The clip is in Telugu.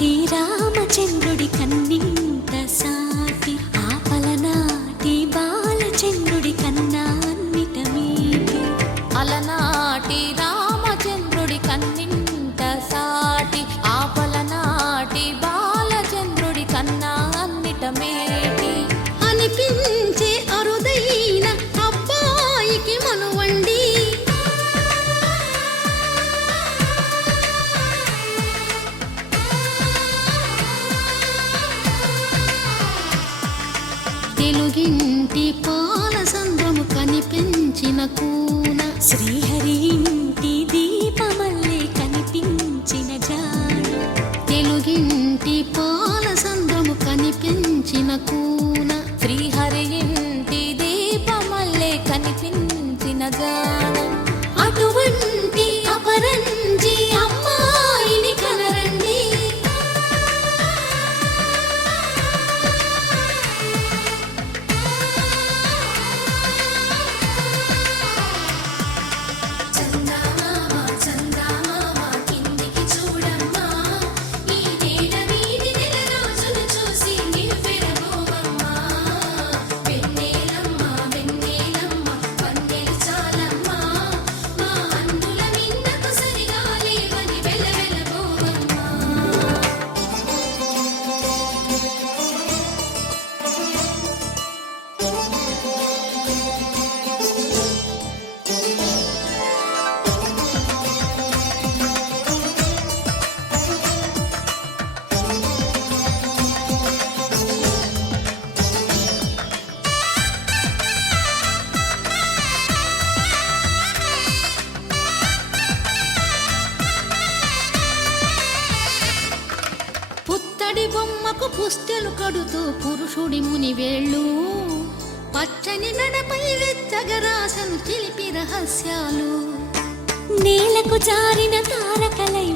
అలనాటి రామచంద్రుడి కన్నింత సాటి ఆపలనాటి బాలచంద్రుడి కన్నా అన్నిట మీటి. అలనాటి రామచంద్రుడి కన్నింత సాటి ఆపలనాటి బాలచంద్రుడి కన్నా అన్నిట మేటి అనిపించే అరుదైన అబ్బాయికి మనువండి. తెలుగింటి పాలసంద్రము కనిపించిన కూన శ్రీహరి ఇంటి దీపమల్లే కనిపించిన జాడ. తెలుగింటి పాలసంద్రము కనిపించిన కూన శ్రీహరి ఇంటి దీపమల్లే కనిపించిన జాడ. అటువంటి అపరంజి అమ్మాయిని కనరండి. చందమామ చందమామ కిందికి చూడమ్మా, ఈ నేల వీధి నెల రోజులు చూసి నివ్వెరబోవమ్మా. వెన్నెలమ్మ వెన్నెలమ్మ వన్నెలు చాలమ్మా, మా అందుల మిన్నకు సరిగా లేవని వెలవెలబోవమ్మా. పుత్తడి బొమ్మకు పుస్తెలు కడుతూ పురుషుడి ముని వేళ్ళు, పచ్చని నడపై వెచ్చగరాసను చిలిపి రహస్యాలు. నేలకు జారిన తారకలై